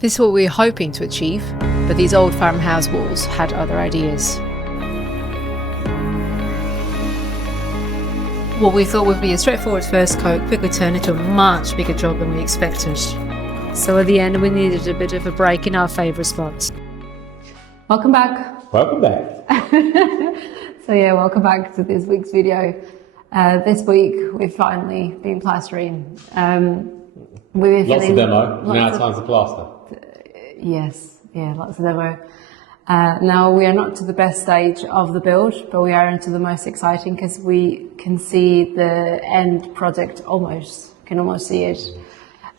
This is what we were hoping to achieve, but these old farmhouse walls had other ideas. What we thought would be a straightforward first coat quickly turned into a much bigger job than we expected. So at the end, we needed a bit of a break in our favourite spots. Welcome back. Welcome back. Welcome back to this week's video. This week, we've finally been plastering. Lots of demo, now time to plaster. Yes, lots of demo. Now we are not to the best stage of the build, but we are into the most exciting because we can see the end project can almost see it.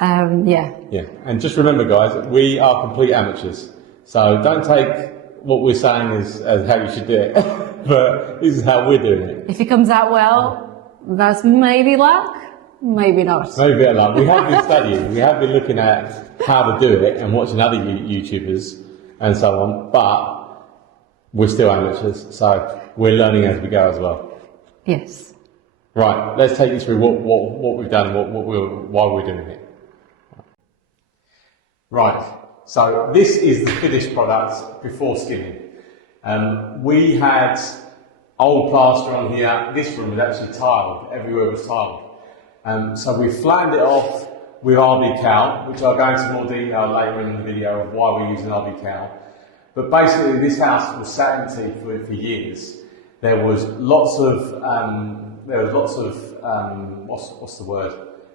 Yeah, and just remember guys, we are complete amateurs. So don't take what we're saying as how you should do it, but this is how we're doing it. If it comes out well, that's maybe luck, maybe not. Maybe a bit of luck. We have been studying, we have been looking at how to do it and watching other YouTubers and so on, but we're still amateurs, so we're learning as we go as well. Yes. Right, let's take you through what we've done and why we're doing it. Right, so this is the finished product before skimming. We had old plaster on here. This room was actually tiled, everywhere was tiled. So we flattened it off with RB Cal, which I'll go into more detail later in the video of why we're using RB Cal. But basically this house was sat empty for years. There was lots of what's the word?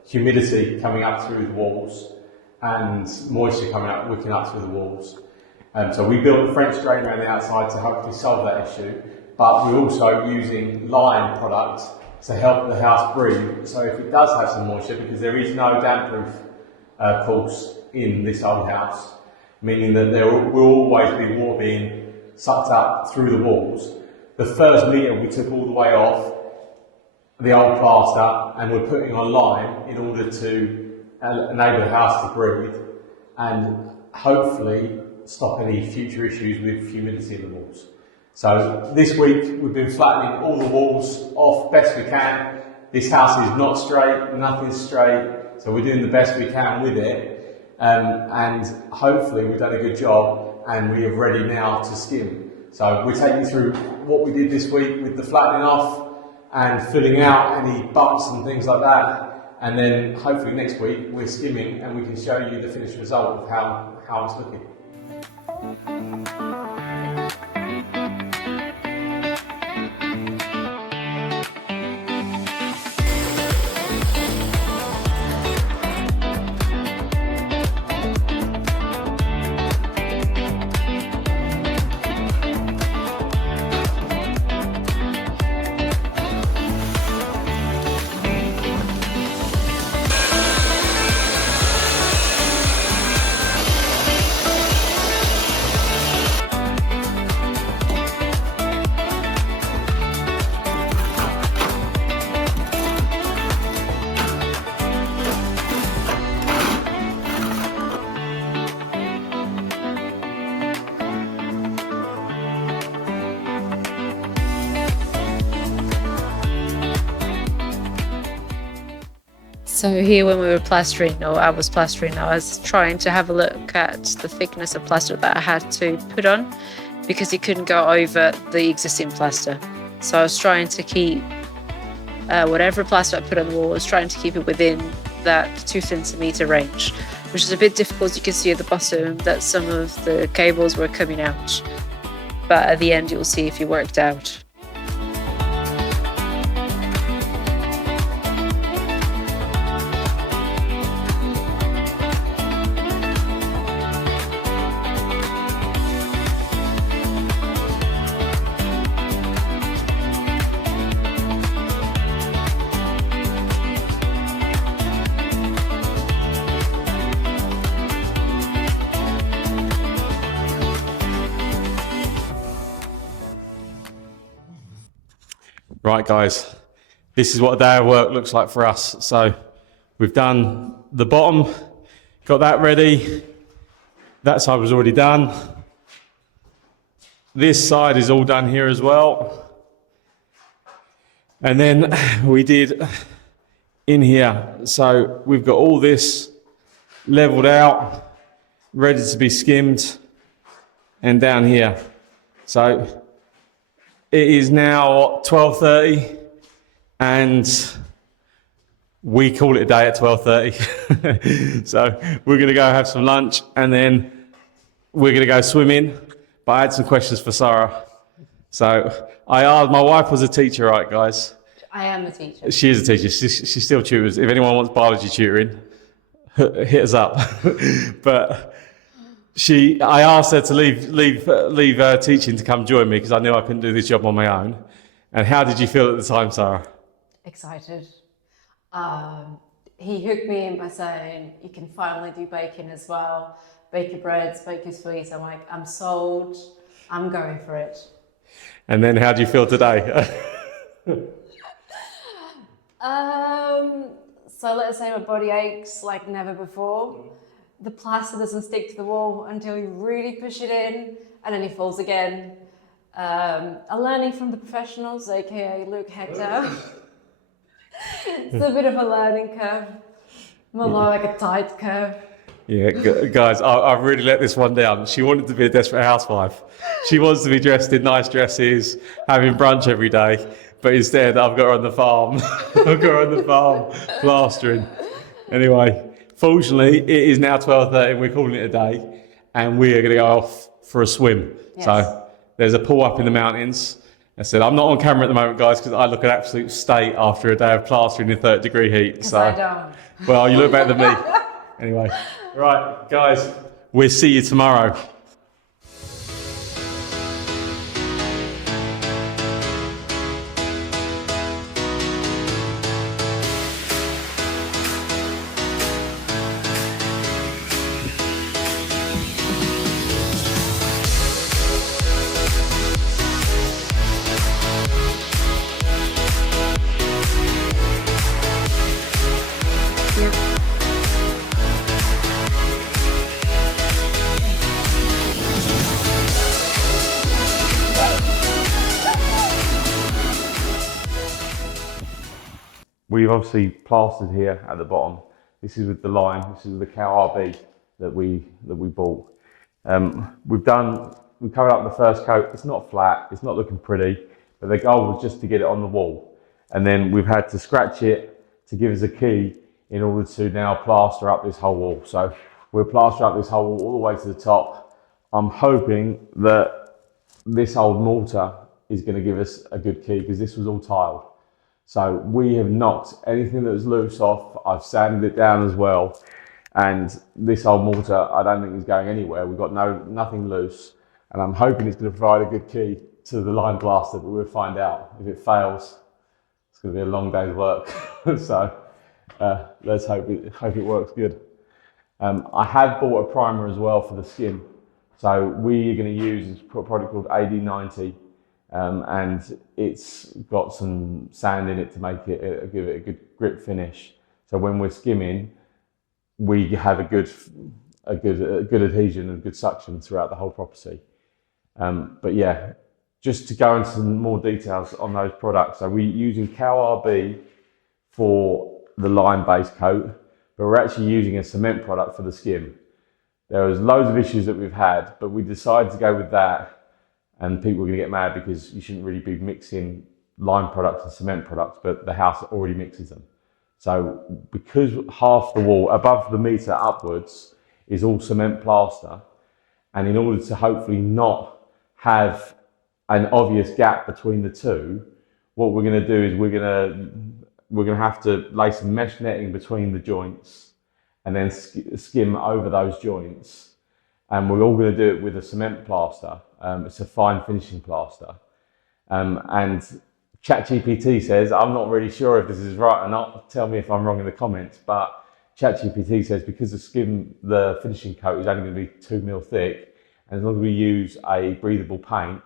Humidity coming up through the walls and moisture wicking up through the walls. So we built a French drain around the outside to hopefully solve that issue, but we're also using lime product to help the house breathe. So if it does have some moisture, because there is no damp-proof course in this old house, meaning that there will always be water being sucked up through the walls. The first metre we took all the way off the old plaster and we're putting on lime in order to enable the house to breathe and hopefully stop any future issues with humidity in the walls. So this week we've been flattening all the walls off best we can. This house is not straight, nothing's straight, so we're doing the best we can with it, and hopefully we've done a good job and we are ready now to skim. So we're taking you through what we did this week with the flattening off and filling out any bumps and things like that, and then hopefully next week we're skimming and we can show you the finished result of how it's looking. So here when we were plastering, or I was plastering, I was trying to have a look at the thickness of plaster that I had to put on because it couldn't go over the existing plaster. So I was trying to keep whatever plaster I put on the wall, I was trying to keep it within that 2 centimetre range, which is a bit difficult. You can see at the bottom that some of the cables were coming out, but at the end you'll see if you worked out. Right guys, this is what a day of work looks like for us. So we've done the bottom, got that ready, that side was already done, this side is all done here as well, and then we did in here. So we've got all this leveled out, ready to be skimmed, and down here. So it is now 12:30 and we call it a day at 12:30. So we're going to go have some lunch and then we're going to go swimming. But I had some questions for Sarah. So I asked, my wife was a teacher, right, guys? I am a teacher. She is a teacher. She still tutors. If anyone wants biology tutoring, hit us up. But I asked her to leave teaching to come join me because I knew I couldn't do this job on my own. And how did you feel at the time, Sarah? Excited. He hooked me in by saying, you can finally do baking as well. Bake your breads, bake your sweets. I'm like, I'm sold. I'm going for it. And then how do you feel today? So let's say my body aches like never before. The plaster doesn't stick to the wall until you really push it in, and then it falls again. A learning from the professionals, aka Luke Hector. It's a bit of a learning curve, more like a tight curve. Yeah, guys, I've really let this one down. She wanted to be a desperate housewife. She wants to be dressed in nice dresses, having brunch every day, but instead I've got her on the farm. I've got her on the farm, plastering. Anyway, fortunately, it is now 12:30 and we're calling it a day, and we are going to go off for a swim. Yes. So there's a pool up in the mountains. I said, I'm not on camera at the moment, guys, because I look an absolute state after a day of plastering in 30-degree heat. So, I don't. well, you look better than me. Anyway, right, guys, we'll see you tomorrow. We've obviously plastered here at the bottom. This is with the lime. This is the cow RB that we bought. We've covered up the first coat. It's not flat. It's not looking pretty, but the goal was just to get it on the wall. And then we've had to scratch it to give us a key in order to now plaster up this whole wall. So we'll plaster up this whole wall all the way to the top. I'm hoping that this old mortar is going to give us a good key because this was all tiled. So we have knocked anything that was loose off. I've sanded it down as well. And this old mortar, I don't think is going anywhere. We've got nothing loose. And I'm hoping it's going to provide a good key to the line plaster, but we'll find out. If it fails, it's going to be a long day's work. So let's hope it works good. I have bought a primer as well for the skin. So we are going to use a product called AD90. And it's got some sand in it to make it give it a good grip finish. So when we're skimming, we have a good adhesion and good suction throughout the whole property. But yeah, just to go into some more details on those products. So we're using cow RB for the lime base coat, but we're actually using a cement product for the skim. There was loads of issues that we've had, but we decided to go with that. And people are going to get mad because you shouldn't really be mixing lime products and cement products, but the house already mixes them. So because half the wall, above the metre upwards, is all cement plaster, and in order to hopefully not have an obvious gap between the two, what we're going to do is we're going to have to lay some mesh netting between the joints and then skim over those joints. And we're all going to do it with a cement plaster. It's a fine finishing plaster. And ChatGPT says, I'm not really sure if this is right or not, tell me if I'm wrong in the comments, but ChatGPT says because the finishing coat is only going to be 2 mil thick, and as long as we use a breathable paint,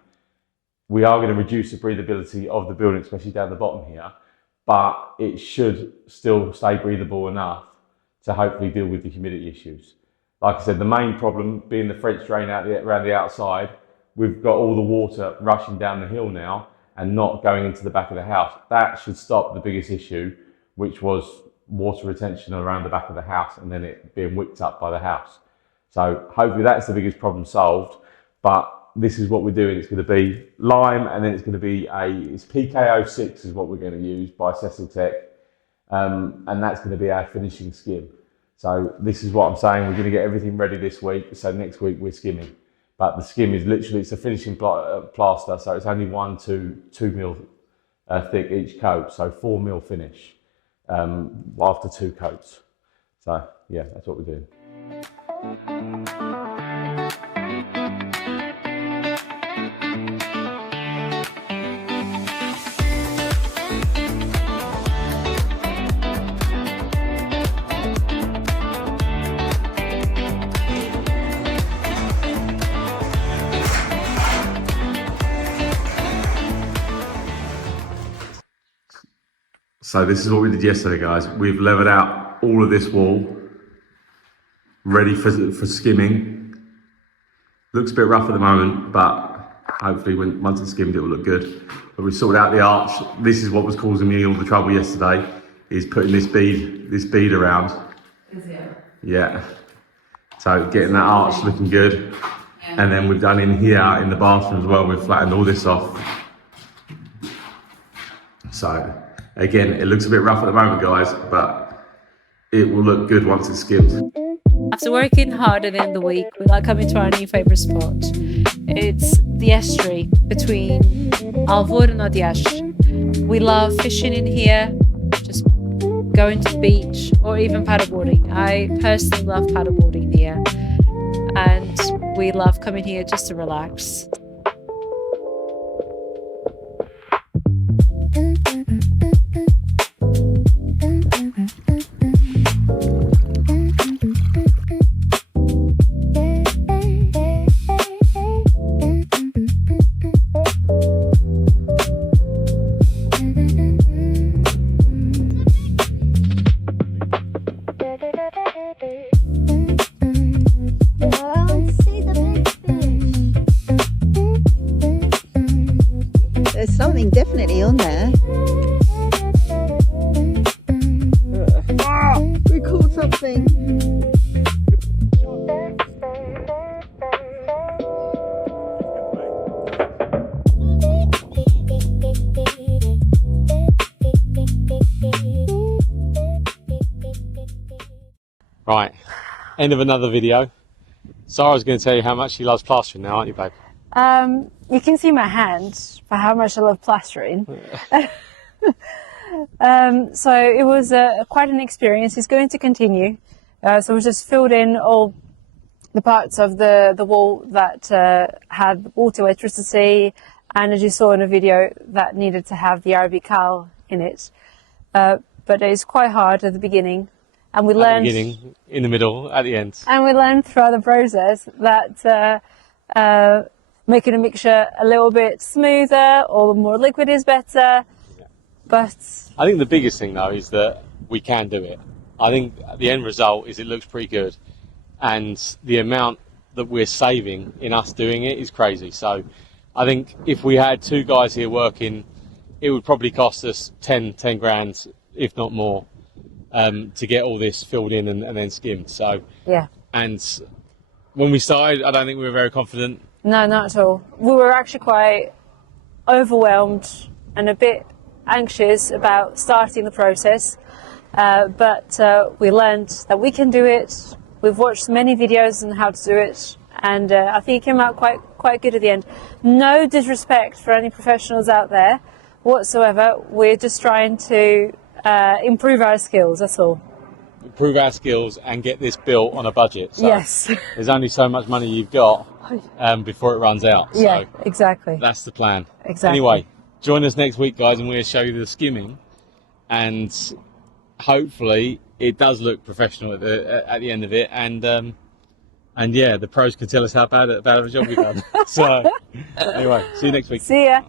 we are going to reduce the breathability of the building, especially down the bottom here, but it should still stay breathable enough to hopefully deal with the humidity issues. Like I said, the main problem being the French drain around the outside, we've got all the water rushing down the hill now and not going into the back of the house. That should stop the biggest issue, which was water retention around the back of the house and then it being wicked up by the house. So hopefully that's the biggest problem solved. But this is what we're doing. It's going to be lime, and then it's going to be it's PKO6 is what we're going to use by Cecil Tech, and that's going to be our finishing skim. So this is what I'm saying. We're going to get everything ready this week. So next week we're skimming, but the skim is literally, it's a finishing plaster. So it's only 1 to 2 mil thick each coat. So 4 mil finish after 2 coats. So yeah, that's what we're doing. So this is what we did yesterday, guys. We've leveled out all of this wall, ready for skimming. Looks a bit rough at the moment, but hopefully once it's skimmed, it will look good. But we sorted out the arch. This is what was causing me all the trouble yesterday, is putting this bead around. Is it? Yeah. So getting that arch looking good. Yeah. And then we've done in here in the bathroom as well. We've flattened all this off. So again, it looks a bit rough at the moment, guys, but it will look good once it's skimmed. After working hard at the end of the week, we like coming to our new favourite spot. It's the estuary between Alvor and Odiash. We love fishing in here, just going to the beach, or even paddleboarding. I personally love paddleboarding here, and we love coming here just to relax. There's something definitely on there. Oh, we caught something. Right, end of another video. Sarah's going to tell you how much she loves plastering now, aren't you, babe? You can see my hand for how much I love plastering. So it was quite an experience. It's going to continue. So we just filled in all the parts of the wall that had water, electricity, and as you saw in a video, that needed to have the Arabic cow in it. But it's quite hard at the beginning. And we learned, in the middle, at the end. And we learned throughout the process that making a mixture a little bit smoother or more liquid is better. Yeah. But I think the biggest thing though is that we can do it. I think the end result is it looks pretty good, and the amount that we're saving in us doing it is crazy. So I think if we had 2 guys here working, it would probably cost us 10 grand, if not more. To get all this filled in and then skimmed. So yeah. And when we started, I don't think we were very confident. No, not at all. We were actually quite overwhelmed and a bit anxious about starting the process, but we learned that we can do it. We've watched many videos on how to do it, and I think it came out quite good at the end. No disrespect for any professionals out there whatsoever. We're just trying to improve our skills, that's all. Improve our skills and get this built on a budget. So yes. There's only so much money you've got before it runs out. So yeah, exactly. That's the plan. Exactly. Anyway, join us next week, guys, and we'll show you the skimming. And hopefully it does look professional at the end of it. And yeah, the pros can tell us how bad of a job we've done. So anyway, see you next week. See ya.